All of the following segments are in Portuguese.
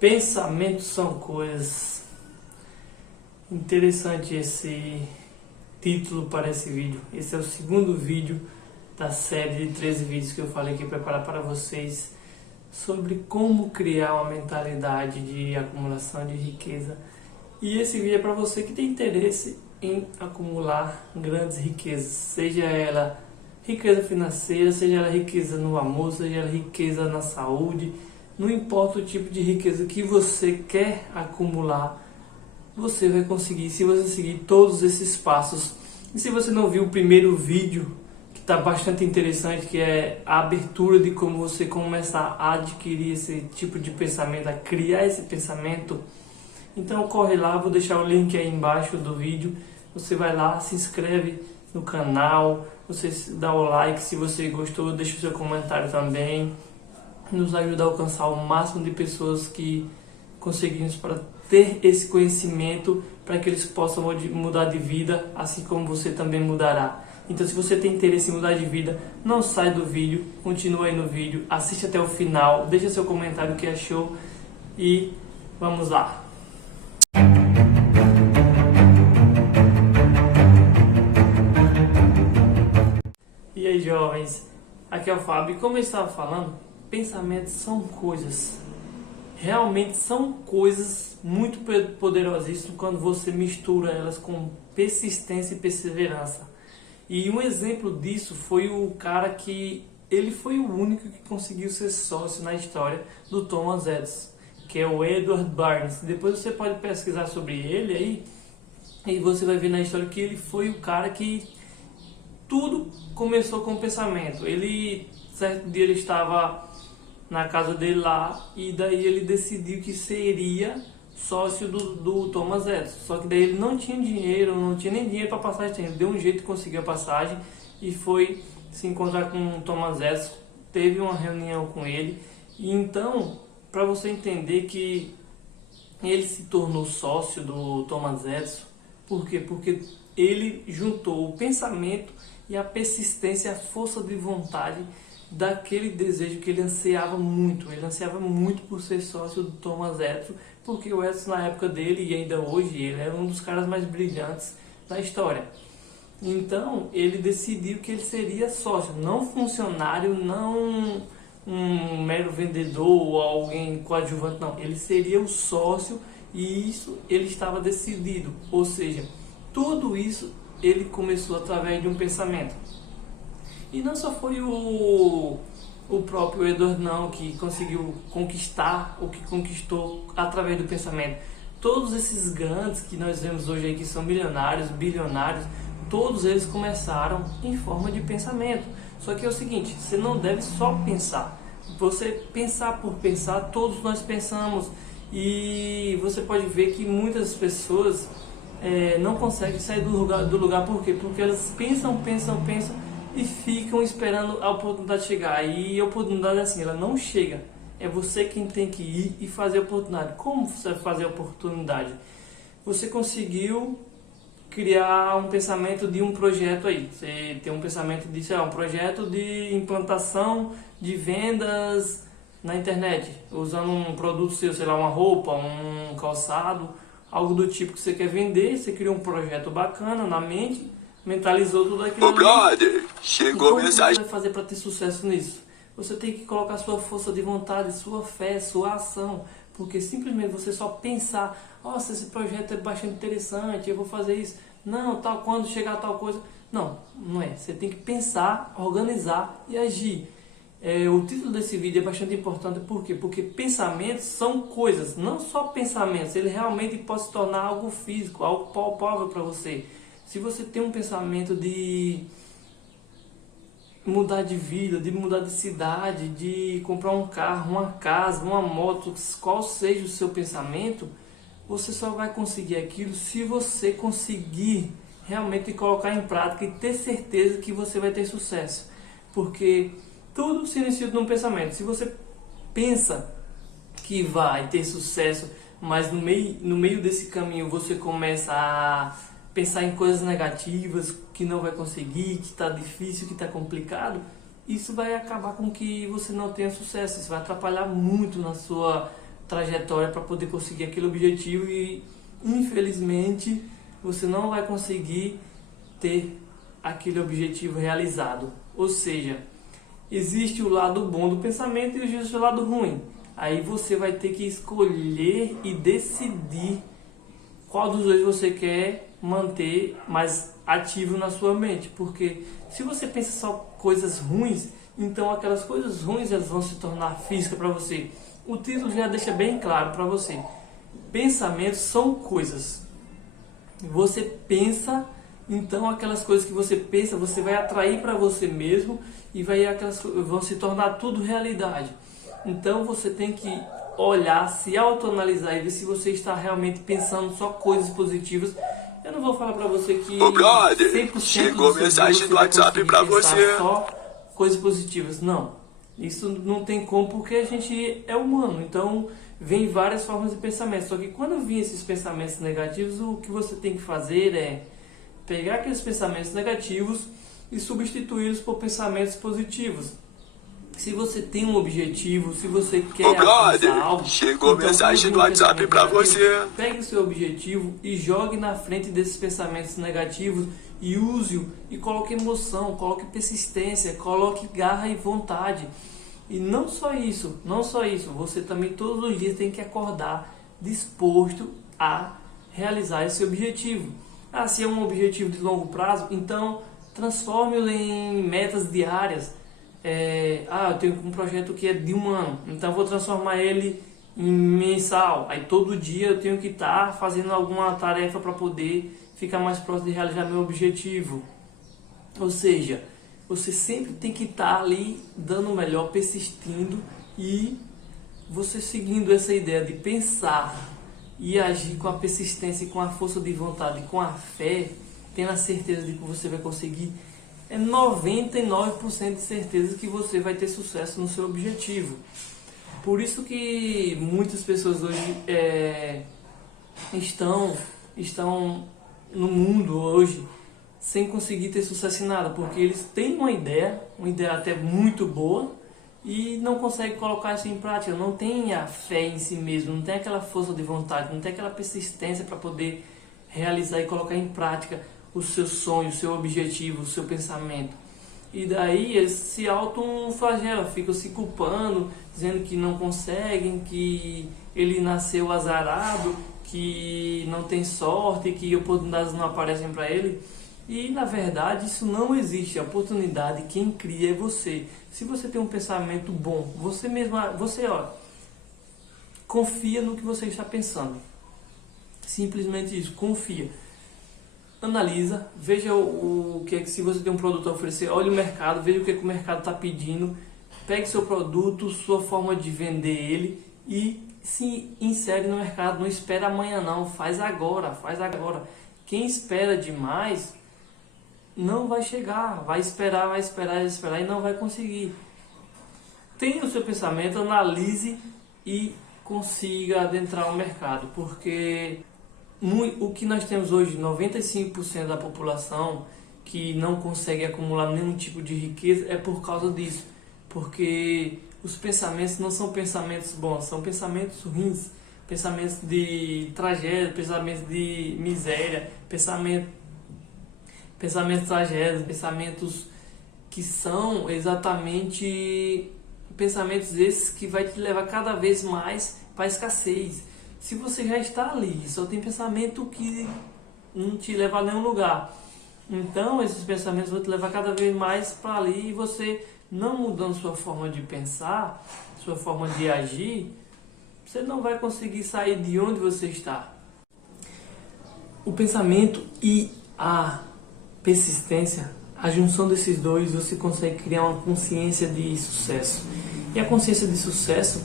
Pensamentos são coisas. Interessante esse título para esse vídeo. Esse é o segundo vídeo da série de 13 vídeos que eu falei que ia preparar para vocês sobre como criar uma mentalidade de acumulação de riqueza. E esse vídeo é para você que tem interesse em acumular grandes riquezas, seja ela riqueza financeira, seja ela riqueza no amor, seja ela riqueza na saúde. Não importa o tipo de riqueza que você quer acumular, você vai conseguir se você seguir todos esses passos. E se você não viu o primeiro vídeo, que está bastante interessante, que é a abertura de como você começar a adquirir esse tipo de pensamento, a criar esse pensamento, então corre lá, vou deixar o link aí embaixo do vídeo. Você vai lá, se inscreve no canal, você dá o like se você gostou, deixa o seu comentário também. Nos ajuda a alcançar o máximo de pessoas que conseguimos para ter esse conhecimento, para que eles possam mudar de vida, assim como você também mudará. Então, se você tem interesse em mudar de vida, não sai do vídeo, continua aí no vídeo, assiste até o final, deixa seu comentário o que achou e vamos lá. E aí, jovens, aqui é o Fábio. Como eu estava falando, pensamentos são coisas. Realmente são coisas muito poderosíssimas quando você mistura elas com persistência e perseverança. E um exemplo disso foi o cara que ele foi o único que conseguiu ser sócio na história do Thomas Edison, que é o Edward Barnes. Depois você pode pesquisar sobre ele aí e você vai ver na história que ele foi o cara que tudo começou com o pensamento. Certo dia ele estava na casa dele lá e daí ele decidiu que seria sócio do Thomas Edison. Só que daí ele não tinha dinheiro, não tinha nem dinheiro para passagem. Ele deu um jeito de conseguir a passagem e foi se encontrar com o Thomas Edison. Teve uma reunião com ele. E então, para você entender que ele se tornou sócio do Thomas Edison, por quê? Porque ele juntou o pensamento e a persistência, a força de vontade daquele desejo que ele ansiava muito. Ele ansiava muito por ser sócio do Thomas Edison, porque o Edison na época dele, e ainda hoje, ele era um dos caras mais brilhantes da história. Então, ele decidiu que ele seria sócio, não funcionário, não um mero vendedor ou alguém coadjuvante, não. Ele seria o sócio e isso ele estava decidido. Ou seja, tudo isso ele começou através de um pensamento. E não só foi o próprio Edward não que conseguiu conquistar o que conquistou através do pensamento. Todos esses grandes que nós vemos hoje aí, que são milionários, bilionários, todos eles começaram em forma de pensamento. Só que é o seguinte, você não deve só pensar. Você pensar por pensar, todos nós pensamos. E você pode ver que muitas pessoas não conseguem sair do lugar. Por quê? Porque elas pensam e ficam esperando a oportunidade chegar. E a oportunidade é assim, ela não chega. É você quem tem que ir e fazer a oportunidade. Como você vai fazer a oportunidade? Você conseguiu criar um pensamento de um projeto aí. Você tem um pensamento de, sei lá, um projeto de implantação de vendas na internet, usando um produto seu, sei lá, uma roupa, um calçado, algo do tipo que você quer vender. Você criou um projeto bacana na mente, mentalizou tudo aquilo. Ô brother, chegou a mensagem. O que você vai fazer para ter sucesso nisso? Você tem que colocar sua força de vontade, sua fé, sua ação. Porque simplesmente você só pensar, nossa, esse projeto é bastante interessante, eu vou fazer isso. Não, quando chegar tal coisa. Não, não é. Você tem que pensar, organizar e agir. O título desse vídeo é bastante importante, por quê? Porque pensamentos são coisas, não só pensamentos. Ele realmente pode se tornar algo físico, algo palpável para você. Se você tem um pensamento de mudar de vida, de mudar de cidade, de comprar um carro, uma casa, uma moto, qual seja o seu pensamento, você só vai conseguir aquilo se você conseguir realmente colocar em prática e ter certeza que você vai ter sucesso. Porque tudo se inicia num pensamento. Se você pensa que vai ter sucesso, mas no meio desse caminho você começa a pensar em coisas negativas, que não vai conseguir, que está difícil, que está complicado, isso vai acabar com que você não tenha sucesso. Isso vai atrapalhar muito na sua trajetória para poder conseguir aquele objetivo e infelizmente você não vai conseguir ter aquele objetivo realizado. Ou seja, existe o lado bom do pensamento e existe o lado ruim. Aí você vai ter que escolher e decidir qual dos dois você quer manter mais ativo na sua mente. Porque se você pensa só coisas ruins, então aquelas coisas ruins elas vão se tornar física para você. O título já deixa bem claro para você. Pensamentos são coisas. Você pensa, então aquelas coisas que você pensa, você vai atrair para você mesmo e vão se tornar tudo realidade. Então você tem que olhar, se autoanalisar e ver se você está realmente pensando só coisas positivas. Eu não vou falar para você que Ô, brother, 100% chegou mensagem do WhatsApp para você. Só coisas positivas. Não, isso não tem como porque a gente é humano. Então vem várias formas de pensamento. Só que quando vir esses pensamentos negativos, o que você tem que fazer é pegar aqueles pensamentos negativos e substituí-los por pensamentos positivos. Se você tem um objetivo, se você quer brother, algo, chegou então, mensagem do WhatsApp para você. Pegue o seu objetivo e jogue na frente desses pensamentos negativos e use-o e coloque emoção, coloque persistência, coloque garra e vontade. E não só isso, você também todos os dias tem que acordar disposto a realizar esse objetivo. Se é um objetivo de longo prazo, então transforme-o em metas diárias. Eu tenho um projeto que é de 1 ano, então vou transformar ele em mensal. Aí todo dia eu tenho que estar fazendo alguma tarefa para poder ficar mais próximo de realizar meu objetivo. Ou seja, você sempre tem que estar ali dando o melhor, persistindo e você seguindo essa ideia de pensar e agir com a persistência e com a força de vontade, com a fé, tendo a certeza de que você vai conseguir. É 99% de certeza que você vai ter sucesso no seu objetivo. Por isso que muitas pessoas hoje estão no mundo hoje sem conseguir ter sucesso em nada, porque eles têm uma ideia até muito boa e não conseguem colocar isso em prática, não tem a fé em si mesmo, não tem aquela força de vontade, não tem aquela persistência para poder realizar e colocar em prática o seu sonho, o seu objetivo, o seu pensamento. E daí eles se autoflagelam, ficam se culpando, dizendo que não conseguem, que ele nasceu azarado, que não tem sorte, que oportunidades não aparecem para ele. E na verdade isso não existe. A oportunidade quem cria é você. Se você tem um pensamento bom, você confia no que você está pensando. Simplesmente isso, confia. Analisa, veja o que é que, se você tem um produto a oferecer, olhe o mercado, veja o que é que o mercado está pedindo, pegue seu produto, sua forma de vender ele e se insere no mercado. Não espera amanhã não, faz agora. Quem espera demais não vai chegar, vai esperar e não vai conseguir. Tenha o seu pensamento, analise e consiga adentrar o mercado, porque o que nós temos hoje, 95% da população que não consegue acumular nenhum tipo de riqueza é por causa disso, porque os pensamentos não são pensamentos bons, são pensamentos ruins, pensamentos de tragédia, pensamentos de miséria, pensamentos tragédias, pensamentos que são exatamente pensamentos esses que vai te levar cada vez mais para a escassez. Se você já está ali, só tem pensamento que não te leva a nenhum lugar, então esses pensamentos vão te levar cada vez mais para ali, e você não mudando sua forma de pensar, sua forma de agir, você não vai conseguir sair de onde você está. O pensamento e a persistência, a junção desses dois, você consegue criar uma consciência de sucesso. E a consciência de sucesso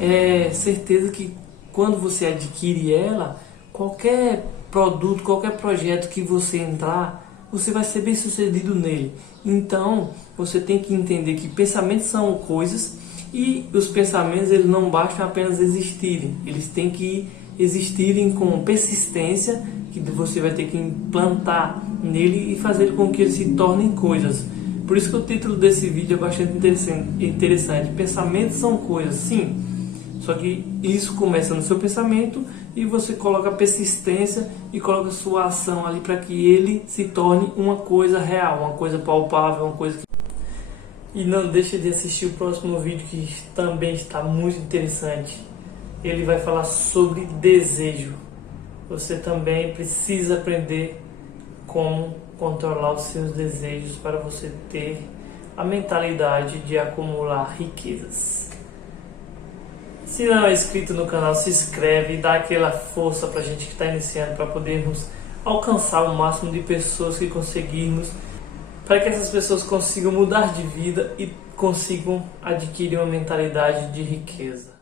é certeza que quando você adquire ela, qualquer produto, qualquer projeto que você entrar, você vai ser bem sucedido nele. Então, você tem que entender que pensamentos são coisas e os pensamentos eles não bastam apenas existirem. Eles têm que existirem com persistência, que você vai ter que implantar nele e fazer com que eles se tornem coisas. Por isso que o título desse vídeo é bastante interessante. Pensamentos são coisas, sim. Só que isso começa no seu pensamento e você coloca persistência e coloca sua ação ali para que ele se torne uma coisa real, uma coisa palpável, uma coisa que... E não deixe de assistir o próximo vídeo, que também está muito interessante. Ele vai falar sobre desejo. Você também precisa aprender como controlar os seus desejos para você ter a mentalidade de acumular riquezas. Se não é inscrito no canal, se inscreve e dá aquela força para a gente que está iniciando, para podermos alcançar o máximo de pessoas que conseguirmos, para que essas pessoas consigam mudar de vida e consigam adquirir uma mentalidade de riqueza.